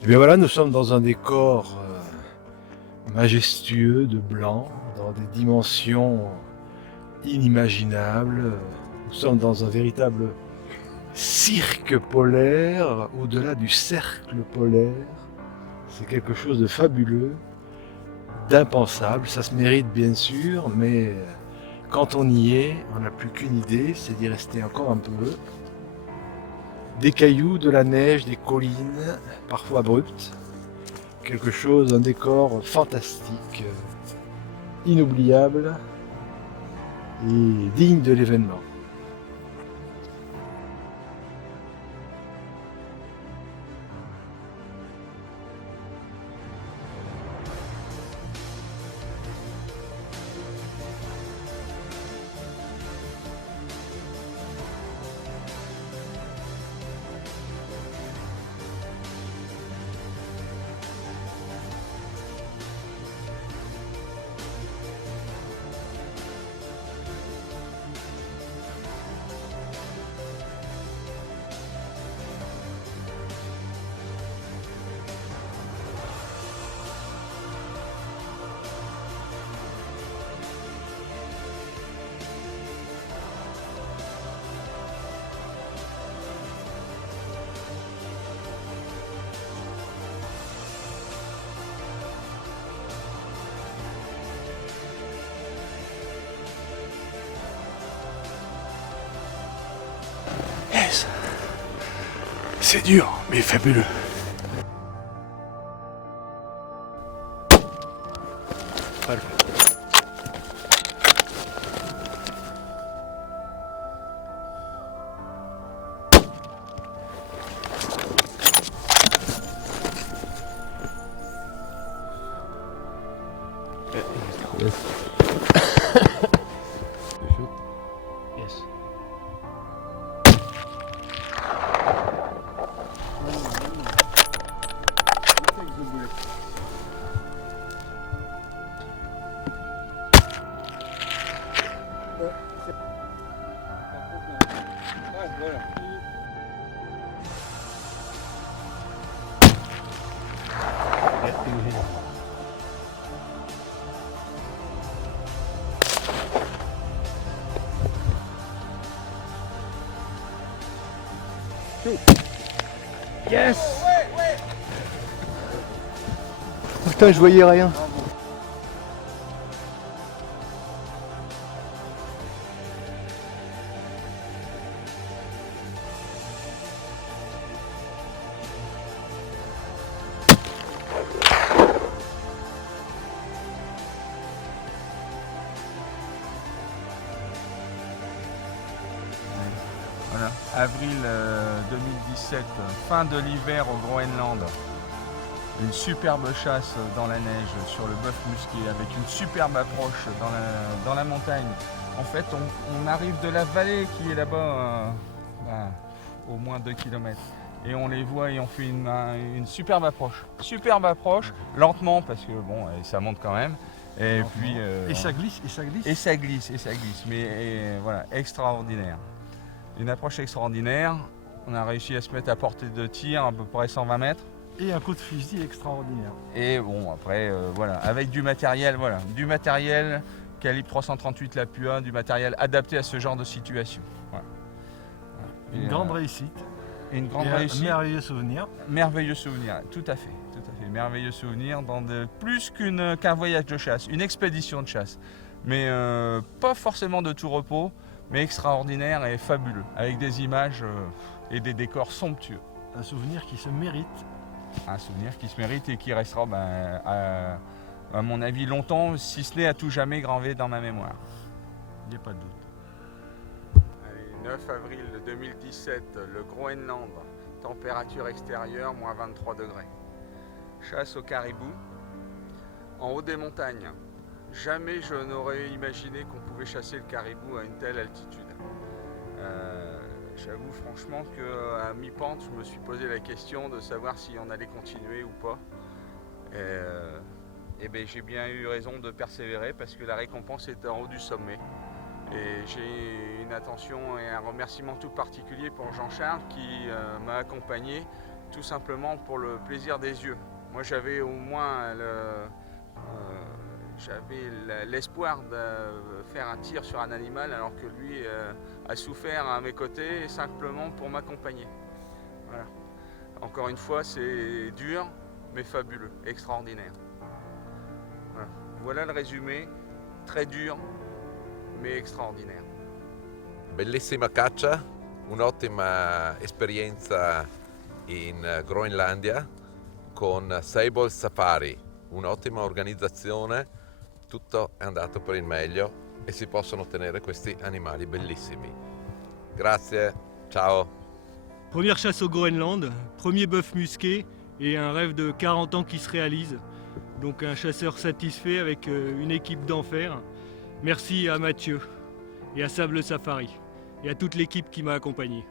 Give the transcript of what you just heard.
Et bien voilà, nous sommes dans un décor majestueux de blanc, dans des dimensions inimaginables. Nous sommes dans un véritable cirque polaire, au-delà du cercle polaire. C'est quelque chose de fabuleux, d'impensable. Ça se mérite bien sûr, mais quand on y est, on n'a plus qu'une idée, c'est d'y rester encore un peu. Des cailloux, de la neige, des collines, parfois abruptes. Quelque chose, un décor fantastique, inoubliable et digne de l'événement. Yes. C'est dur, mais fabuleux. Perfect. Yes. Yes. Yes. Putain, je voyais rien. Voilà, avril 2017, fin de l'hiver au Groenland. Une superbe chasse dans la neige sur le bœuf musqué avec une superbe approche dans la montagne. En fait, on arrive de la vallée qui est là-bas, au moins 2 km. Et on les voit et on fait une superbe approche. Superbe approche, lentement parce que bon, ça monte quand même. Et puis, Et ça glisse, et ça glisse. et ça glisse, et ça glisse. Mais voilà, extraordinaire. Une approche extraordinaire. On a réussi à se mettre à portée de tir à peu près 120 mètres. Et un coup de fusil extraordinaire. Et bon, après, voilà, avec du matériel, calibre 338 la PUA, du matériel adapté à ce genre de situation. Voilà. Une Et, grande réussite. une grande Et un réussite. merveilleux souvenir. Merveilleux souvenir, tout à fait. Merveilleux souvenir dans plus qu'un voyage de chasse, une expédition de chasse. Mais pas forcément de tout repos, mais extraordinaire et fabuleux, avec des images et des décors somptueux. Un souvenir qui se mérite. Un souvenir qui se mérite et qui restera, à mon avis, longtemps, si ce n'est à tout jamais gravé dans ma mémoire. Il n'y a pas de doute. Allez, 9 avril 2017, le Groenland, température extérieure, moins 23 degrés. Chasse au caribou, en haut des montagnes. Jamais je n'aurais imaginé qu'on pouvait chasser le caribou à une telle altitude. J'avoue franchement qu'à mi-pente, je me suis posé la question de savoir si on allait continuer ou pas. Et ben, j'ai bien eu raison de persévérer parce que la récompense est en haut du sommet. Et j'ai une attention et un remerciement tout particulier pour Jean-Charles qui m'a accompagné tout simplement pour le plaisir des yeux. Moi j'avais au moins l'espoir de faire un tir sur un animal alors que lui a souffert à mes côtés simplement pour m'accompagner. Voilà. Encore une fois, c'est dur mais fabuleux, extraordinaire. Voilà. Voilà le résumé, très dur mais extraordinaire. Bellissima caccia, un'ottima esperienza in Groenlandia con Sable Safari, un'ottima organizzazione, tutto è andato per il meglio e si possono ottenere questi animali bellissimi. Grazie, ciao. Première chasse au Groenland, premier bœuf musqué et un rêve de 40 ans qui se réalise. Donc un chasseur satisfait avec une équipe d'enfer. Merci à Mathieu et à Sable Safari et à toute l'équipe qui m'a accompagné.